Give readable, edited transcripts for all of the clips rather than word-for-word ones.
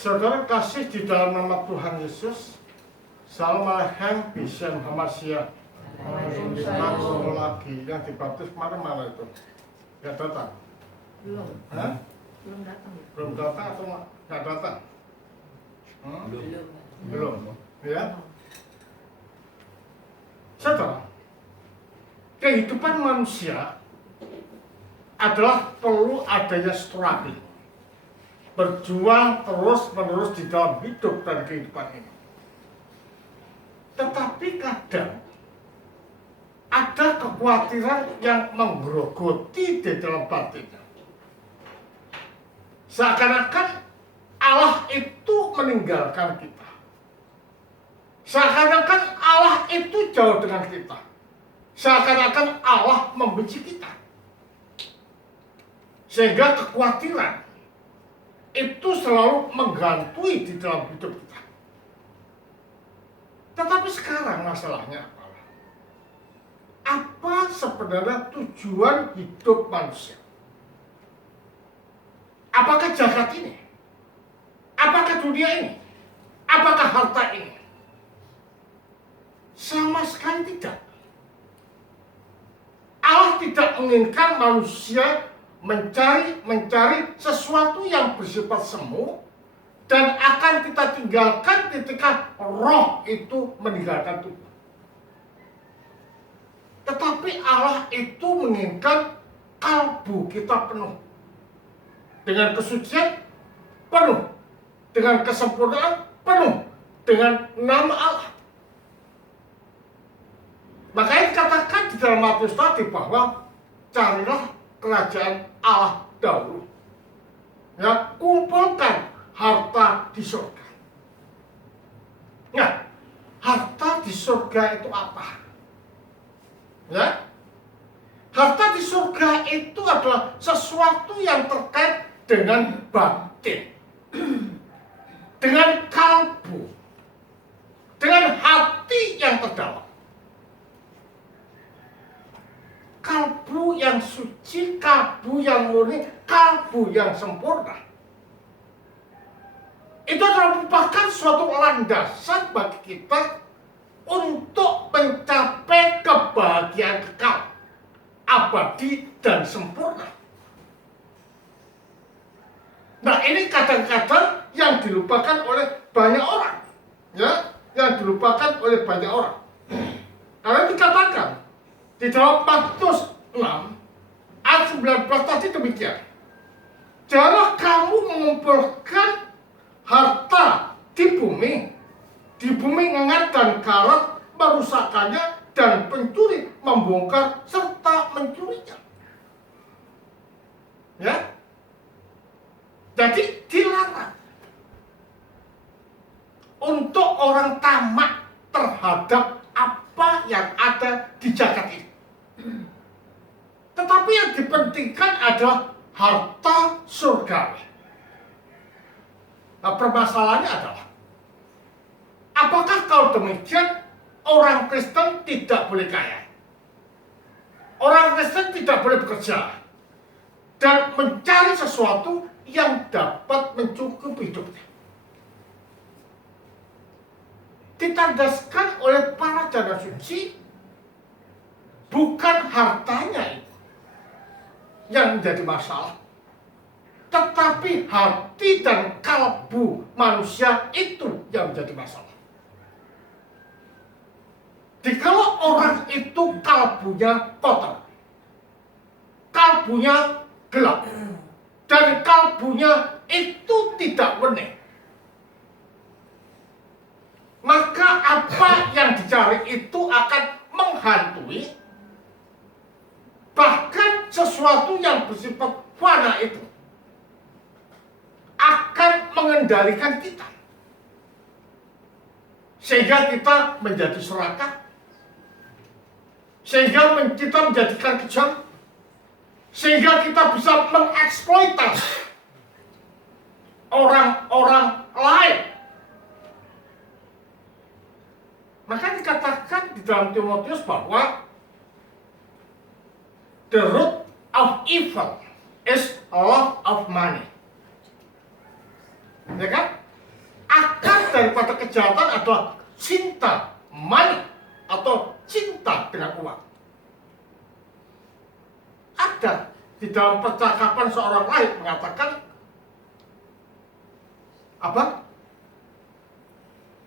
Saudara kasih di dalam nama Tuhan Yesus. Salam alaikum, Bishem Hamasia. Langsung lagi yang dibaptis kemarin mana itu? Nggak datang? Belum. Hah? Belum datang. Belum datang atau nggak datang? Belum. Ya. Saudara, kehidupan manusia adalah perlu adanya struggle, berjuang terus-menerus di dalam hidup dan kehidupan ini. Tetapi kadang ada kekhawatiran yang menggerogoti di dalam batinnya. Seakan-akan Allah itu meninggalkan kita. Seakan-akan Allah itu jauh dengan kita. Seakan-akan Allah membenci kita. Sehingga kekhawatiran itu selalu menghantui di dalam hidup kita. Tetapi sekarang masalahnya apa? Apa sebenarnya tujuan hidup manusia? Apakah jagat ini? Apakah dunia ini? Apakah harta ini? Sama sekali tidak. Allah tidak menginginkan manusia mencari sesuatu yang bersifat semu dan akan kita tinggalkan ketika roh itu meninggalkan tubuh. Tetapi Allah itu menginginkan kalbu kita penuh dengan kesucian, penuh dengan kesempurnaan, penuh dengan nama Allah. Makanya dikatakan di dalam Matius tadi bahwa carilah kerajaan Allah dahulu. Ya, kumpulkan harta di surga. Nah, harta di surga itu apa? Ya, harta di surga itu adalah sesuatu yang terkait dengan batin, dengan kalbu, dengan hati yang terdalam. Kalbu yang suci, kalbu yang murni, kalbu yang sempurna. Itu adalah merupakan suatu landasan bagi kita untuk mencapai kebahagiaan kekal, abadi dan sempurna. Nah, ini kadang-kadang yang dilupakan oleh banyak orang, ya, yang dilupakan oleh banyak orang. Karena dikatakan di dalam Matius 6 ayat 19 tadi demikian. Janganlah kamu mengumpulkan harta di bumi ngengat dan karat merusakkannya dan pencuri membongkar serta mencurinya. Ya, jadi dilarang untuk orang tamak terhadap apa yang ada di jagat ini. Tetapi yang dipentingkan adalah harta surgawi. Nah, permasalahannya adalah, apakah kalau demikian orang Kristen tidak boleh kaya? Orang Kristen tidak boleh bekerja dan mencari sesuatu yang dapat mencukupi hidupnya. Ditandaskan oleh para janda suci, bukan hartanya itu yang menjadi masalah, tetapi hati dan kalbu manusia itu yang menjadi masalah. Jikalau orang itu kalbunya kotor, kalbunya gelap, dan kalbunya itu tidak bening, maka apa yang dicari itu akan menghantui. Bahkan sesuatu yang bersifat fana itu akan mengendalikan kita, sehingga kita menjadi serakah, sehingga kita menjadikan kejam, sehingga kita bisa mengeksploitasi orang-orang lain. Maka dikatakan di dalam Timotius bahwa the root of evil is a love of money. Ya kan? akar daripada kejahatan adalah cinta money atau cinta dengan uang. Ada di dalam percakapan seorang lain mengatakan,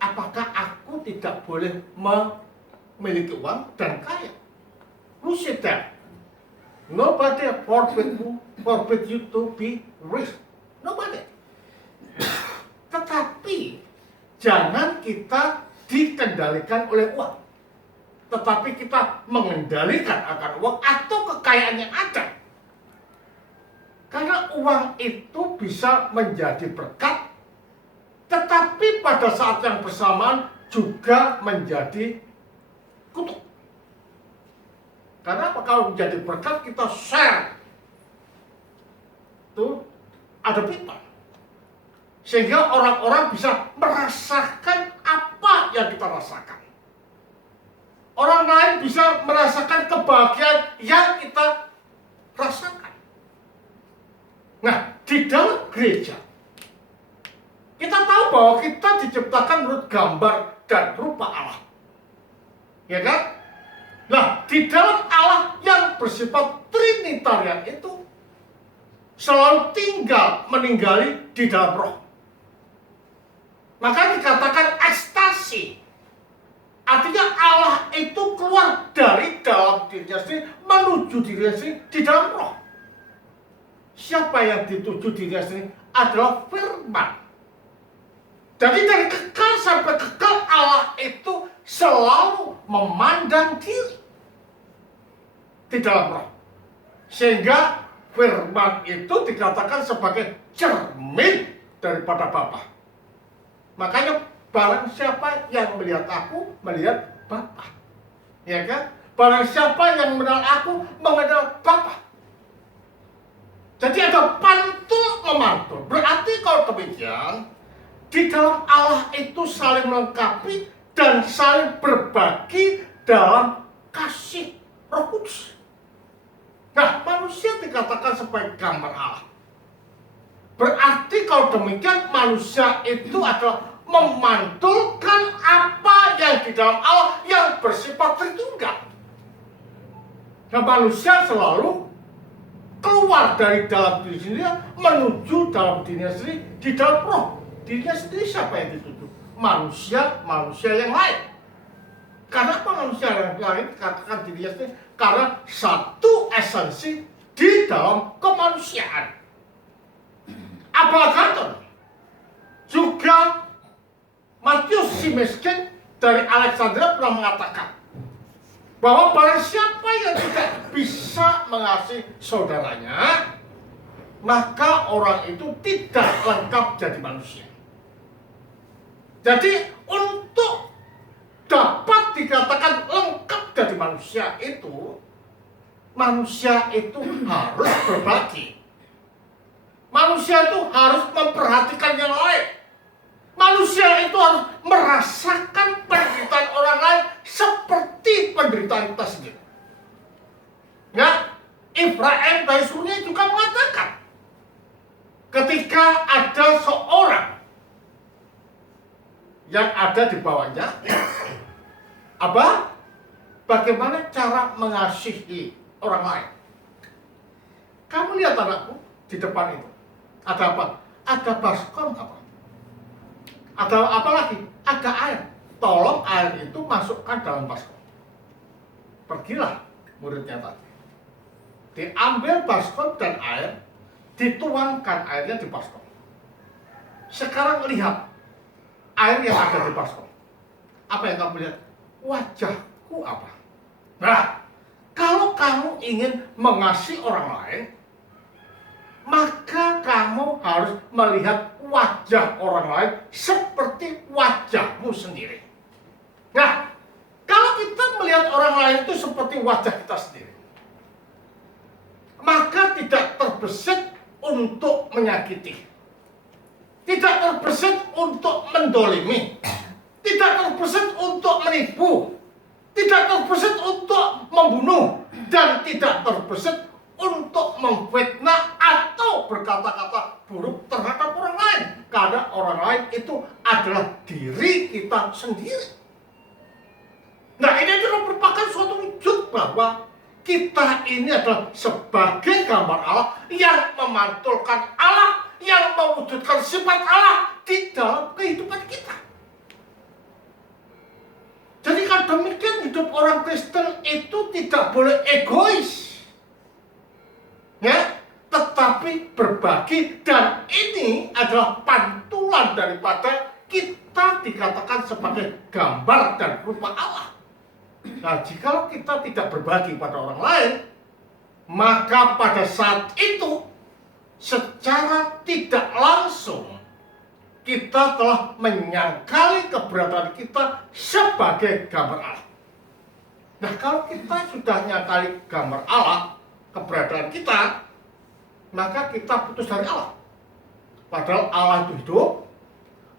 apakah aku tidak boleh memiliki uang dan kaya? Who said that? Nobody forbid you to be rich. Nobody. Tetapi jangan kita dikendalikan oleh uang, tetapi kita mengendalikan akan uang atau kekayaan yang ada. Karena uang itu bisa menjadi berkat, tetapi pada saat yang bersamaan juga menjadi kutuk. Karena kalau menjadi berkat kita share, itu ada people, sehingga orang-orang bisa merasakan apa yang kita rasakan. Orang lain bisa merasakan kebahagiaan yang kita rasakan. Nah, di dalam gereja kita tahu bahwa kita diciptakan menurut gambar dan rupa Allah, ya kan? Nah, di dalam Allah yang bersifat Trinitarian itu selalu tinggal meninggali di dalam roh. Maka dikatakan ekstasi. Artinya Allah itu keluar dari dalam dirinya sendiri menuju dirinya sendiri di dalam roh. Siapa yang dituju dirinya sendiri adalah firman. Jadi dari kekal sampai kekal Allah itu selalu memandang diri di dalam roh. Sehingga firman itu dikatakan sebagai cermin daripada Bapa. Makanya barang siapa yang melihat aku, melihat Bapa. Ya kan? Barang siapa yang mengenal aku, mengenal Bapa. Jadi ada pantul memantul. Berarti kalau demikian, di dalam Allah itu saling melengkapi dan saling berbagi dalam kasih Roh Kudus. Nah, manusia dikatakan sebagai gambar Allah. Berarti kalau demikian manusia itu adalah memantulkan apa yang di dalam Allah yang bersifat Tritunggal. Nah, manusia selalu keluar dari dalam diri sendiri menuju dalam dirinya sendiri di dalam roh. Dirinya sendiri siapa yang dituju? Manusia yang lain. Karena apa manusia yang lain dikatakan dirinya sendiri? Karena satu esensi di dalam kemanusiaan. Apalagi juga Matius si miskin dari Alexandria pernah mengatakan bahwa barang siapa yang tidak bisa mengasihi saudaranya, maka orang itu tidak lengkap jadi manusia. Jadi untuk dapat dikatakan lengkap jadi manusia itu harus berbagi. Manusia itu harus memperhatikan yang lain. Manusia itu harus merasakan penderitaan orang lain seperti penderitaan kita sendiri. Ya, Ibrahim dari Suria juga mengatakan, ketika ada seorang yang ada di bawahnya, bagaimana cara mengasihi orang lain? Kamu lihat anakku di depan itu, ada apa? Ada baskom apa? Ada apa lagi? Ada air. Tolong air itu masukkan dalam baskom. Pergilah muridnya tadi. Diambil baskom dan air, dituangkan airnya di baskom. Sekarang lihat air yang ada di baskom. Apa yang kamu lihat? Wajahku apa? Nah, kalau kamu ingin mengasihi orang lain, maka kamu harus melihat wajah orang lain seperti wajahmu sendiri. Nah, kalau kita melihat orang lain itu seperti wajah kita sendiri, maka tidak terbesit untuk menyakiti, tidak terbesit untuk mendolimi, tidak terbesit untuk menipu, tidak terbesit untuk membunuh, dan tidak terbesit untuk memfitnah atau berkata-kata buruk terhadap orang lain. Karena orang lain itu adalah diri kita sendiri. Nah, ini adalah merupakan suatu wujud bahwa kita ini adalah sebagai gambar Allah yang memantulkan Allah, yang mewujudkan sifat Allah di dalam kehidupan kita. Jadi kalau demikian hidup orang Kristen itu tidak boleh egois, ya, tetapi berbagi, dan ini adalah pantulan daripada kita dikatakan sebagai gambar dan rupa Allah. Nah, jika kita tidak berbagi pada orang lain, maka pada saat itu secara tidak langsung kita telah menyangkali keberadaan kita sebagai gambar Allah. Nah, kalau kita sudah menyangkali gambar Allah, keberadaan kita, maka kita putus dari Allah. Padahal Allah itu hidup,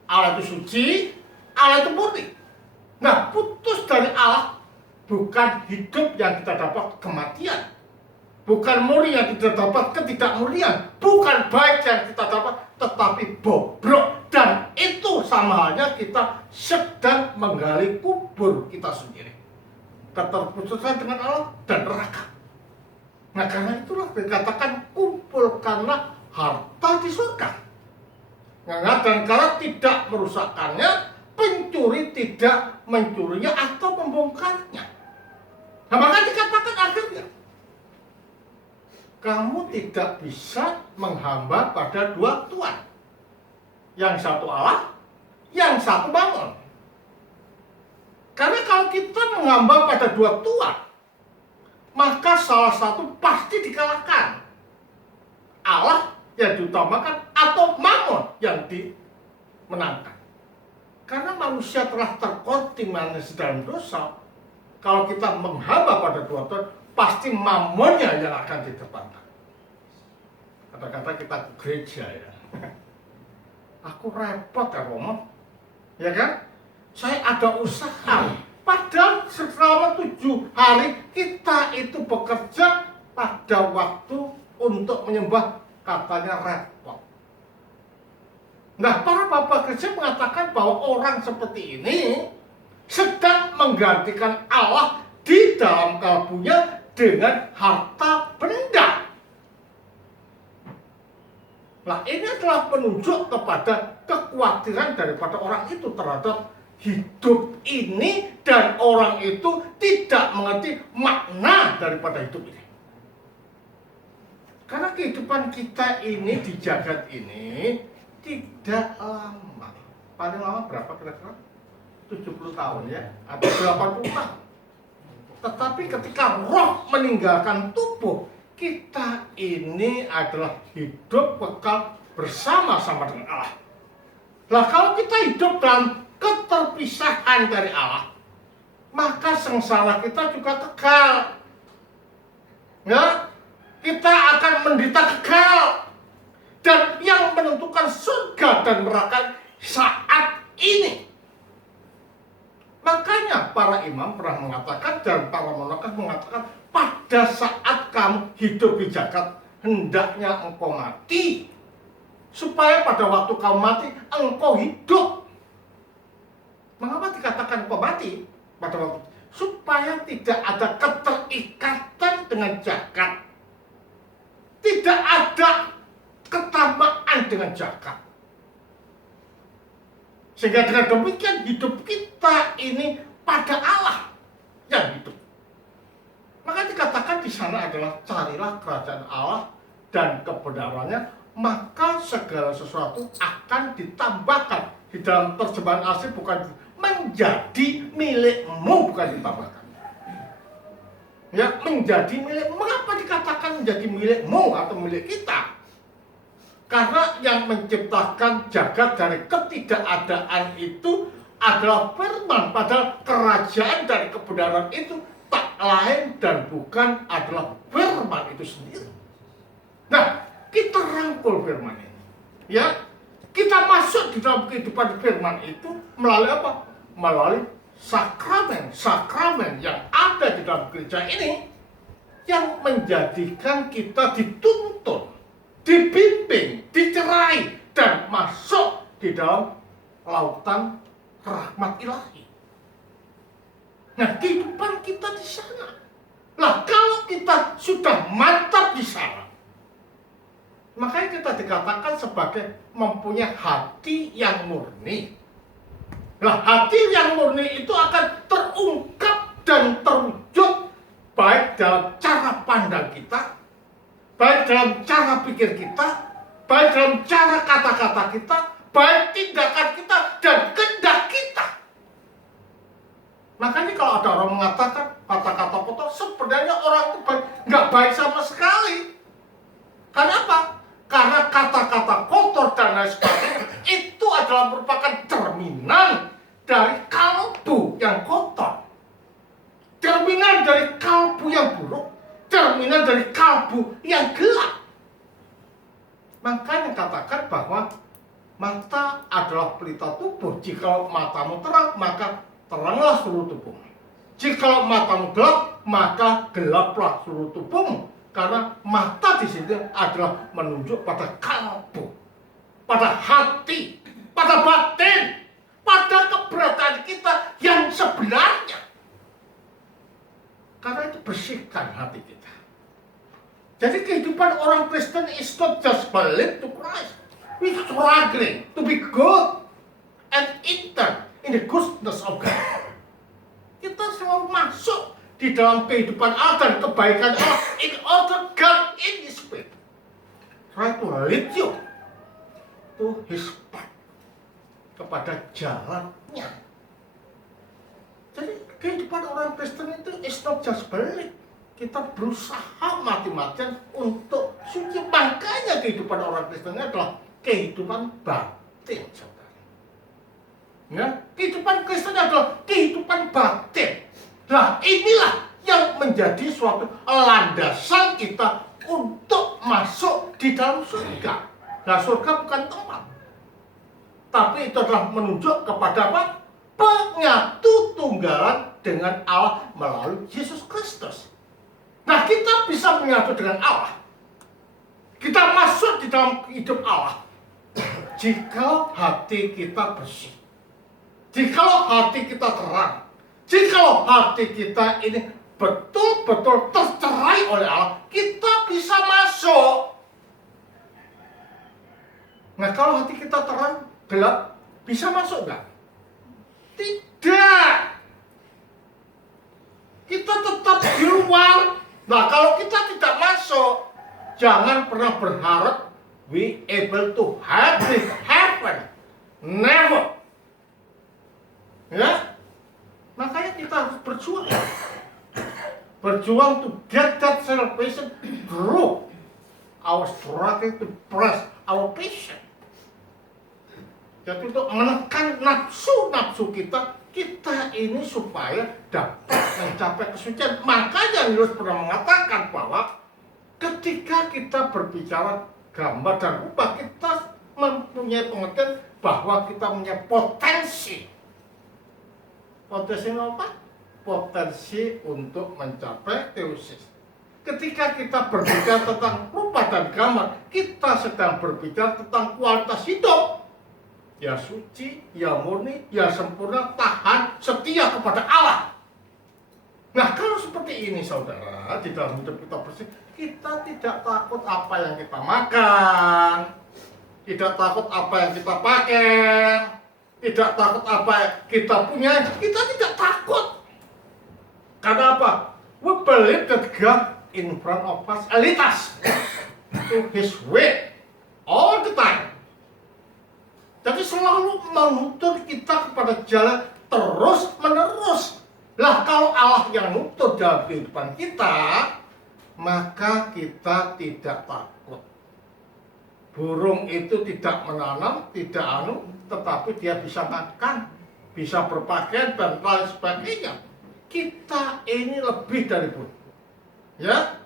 Allah itu suci, Allah itu murni. Nah, putus dari Allah bukan hidup yang kita dapat kematian, bukan murni yang kita dapat ketidakmurnian, bukan baik yang kita dapat, tetapi bobrok. Dan itu sama halnya kita sedang menggali kubur kita sendiri, keterputusan dengan Allah dan neraka. Nah, karena itulah dikatakan kumpulkanlah harta di surga. Nah, dan kalau tidak merusakkannya, pencuri tidak mencurinya atau membongkarnya. Nah, maka dikatakan akhirnya kamu tidak bisa menghamba pada dua tuan. Yang satu Allah, yang satu mammon. Karena kalau kita menghamba pada dua tuan, maka salah satu pasti dikalahkan. Allah yang diutamakan atau mammon yang dimenangkan. Karena manusia telah terkontaminasi dalam dosa. Kalau kita menghamba pada dua tuan, pasti mammonnya yang akan dikedepankan. Kata-kata kita ke gereja, ya. Aku repot ya, Romo. Ya kan? Saya ada usaha. Padahal selama 7 hari kita itu bekerja pada waktu untuk menyembah, katanya repot. Nah, para bapak gereja mengatakan bahwa orang seperti ini sedang menggantikan Allah di dalam kalbunya dengan harta benda. Nah, ini adalah penunjuk kepada kekhawatiran daripada orang itu terhadap hidup ini, dan orang itu tidak mengerti makna daripada hidup ini. Karena kehidupan kita ini di jagat ini tidak lama. Paling lama berapa kira-kira? 70 tahun ya, atau 80 tahun. Tetapi ketika roh meninggalkan tubuh, kita ini adalah hidup kekal bersama-sama dengan Allah. Nah, kalau kita hidup dalam keterpisahan dari Allah, maka sengsara kita juga kekal. Ya, kita akan menderita kekal. Dan yang menentukan surga dan neraka saat ini. Makanya para imam pernah mengatakan dan para monakes mengatakan, pada saat kamu hidup di jagat, hendaknya engkau mati, supaya pada waktu kamu mati, engkau hidup. Mengapa dikatakan engkau mati pada waktu? Supaya tidak ada keterikatan dengan jagat, tidak ada ketamaan dengan jagat. Sehingga dengan demikian hidup kita ini pada Allah yang hidup. Maka dikatakan di sana adalah carilah kerajaan Allah dan kebenarannya, maka segala sesuatu akan ditambahkan. Di dalam terjemahan asli bukan menjadi milikmu, bukan ditambahkan. Ya, menjadi milikmu. Mengapa dikatakan menjadi milikmu atau milik kita? Karena yang menciptakan jagat dari ketidakadaan itu adalah firman, padahal kerajaan dari kebenaran itu tak lain dan bukan adalah firman itu sendiri. Nah, kita rangkul firman ini. Ya, kita masuk di dalam kehidupan firman itu melalui apa? Melalui sakramen yang ada di dalam gereja ini, yang menjadikan kita dituntun, dibimbing, dicerai, dan masuk di dalam lautan rahmat ilahi. Nah, kehidupan kita di sana. Nah, kalau kita sudah mantap di sana, makanya kita dikatakan sebagai mempunyai hati yang murni. Nah, hati yang murni itu akan terungkap dan terwujud baik dalam cara pandang kita, baik dalam cara pikir kita, baik dalam cara kata-kata kita, baik tindakan kita dan kehendak kita. Makanya kalau ada orang mengatakan kata-kata kotor, sebenarnya orang itu nggak baik sama sekali. Karena apa? Karena kata-kata kotor dan lain sebagainya itu adalah merupakan cerminan dari kalbu yang kotor, cerminan dari kalbu yang buruk, cerminan dari kalbu yang gelap. Makanya katakan bahwa mata adalah pelita tubuh. Jika matamu terang, maka teranglah seluruh tubuhmu. Jika matamu gelap, maka gelaplah seluruh tubuhmu. Karena mata di sini adalah menunjuk pada kalbu, pada hati, pada batin, pada keberadaan kita yang sebenarnya. Karena itu bersihkan hati kita. Jadi kehidupan orang Kristen is not just believe to Christ. We struggling to be good and enter in the goodness of God. Kita selalu masuk di dalam kehidupan Allah dan kebaikan Allah in order God in His spirit try to lead you to His path, kepada jalannya. Jadi kehidupan orang Kristen itu is not just belief. Kita berusaha mati-matian untuk suci. Makanya kehidupan orang Kristen adalah kehidupan batin, saudara. Ya, kehidupan Kristen adalah kehidupan batin. Nah, inilah yang menjadi suatu landasan kita untuk masuk di dalam surga. Nah, surga bukan tempat, tapi itu adalah menunjuk kepada apa? Penyatu tunggalan dengan Allah melalui Yesus Kristus. Nah, kita bisa menyatu dengan Allah. Kita masuk di dalam hidup Allah jika hati kita bersih, jika hati kita terang, jika hati kita ini betul-betul tercerai oleh Allah, kita bisa masuk. Nah, kalau hati kita terang, gelap, bisa masuk nggak? Tidak. Kita tetap di luar. Nah, kalau kita tidak masuk, jangan pernah berharap we able to have this happen. Never. Ya? Makanya kita harus berjuang. Berjuang to get that salvation through our struggle to press our passion. Jadi untuk menekan nafsu-nafsu kita ini supaya dapat mencapai kesucian. Makanya Yesus pernah mengatakan bahwa ketika kita berbicara gambar dan rupa, kita mempunyai pengertian bahwa kita mempunyai potensi. Potensi apa? Potensi untuk mencapai teosis. Ketika kita berbicara tentang rupa dan gambar, kita sedang berbicara tentang kualitas hidup. Ya suci, ya murni, ya sempurna, tahan, setia kepada Allah. Nah, kalau seperti ini saudara, di dalam hidup kita bersih, kita tidak takut apa yang kita makan, tidak takut apa yang kita pakai, tidak takut apa yang kita punya, kita tidak takut. Karena apa? We believe that God in front of us lead us to His way all the time. Jadi selalu menuntut kita kepada jalan terus menerus. Lah, kalau Allah yang nuntut dalam kehidupan kita, maka kita tidak takut. Burung itu tidak menanam, tidak tetapi dia bisa makan, bisa berpakaian dan lain sebagainya. Kita ini lebih dari burung. Ya?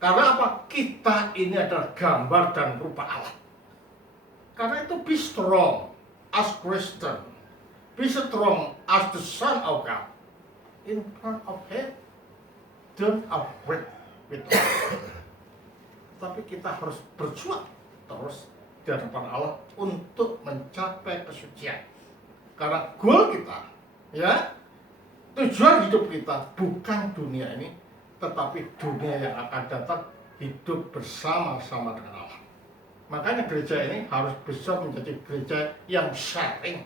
Karena apa? Kita ini adalah gambar dan rupa Allah. Karena itu be strong as Christian. Be strong as the Son of God. In front of Him, don't afraid with us. Tapi kita harus berjuang terus di hadapan Allah untuk mencapai kesucian. Karena goal kita, ya, tujuan hidup kita bukan dunia ini, tetapi dunia yang akan datang, hidup bersama-sama dengan Allah. Makanya gereja ini harus bisa menjadi gereja yang sharing,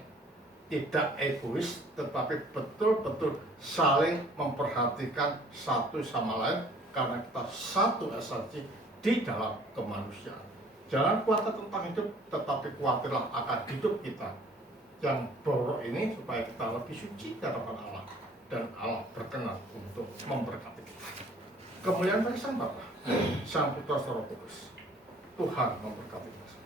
tidak egois, tetapi betul-betul saling memperhatikan satu sama lain, karena kita satu esensi di dalam kemanusiaan. Jangan khawatir tentang hidup, tetapi khawatirlah akan hidup kita yang borok ini, supaya kita lebih suci di hadapan Allah, dan Allah berkenan untuk memberkati kita. Kemuliaan bagi Sang Bapa, Sang Putra, Sang Roh Kudus. Tuhan memberkati kita.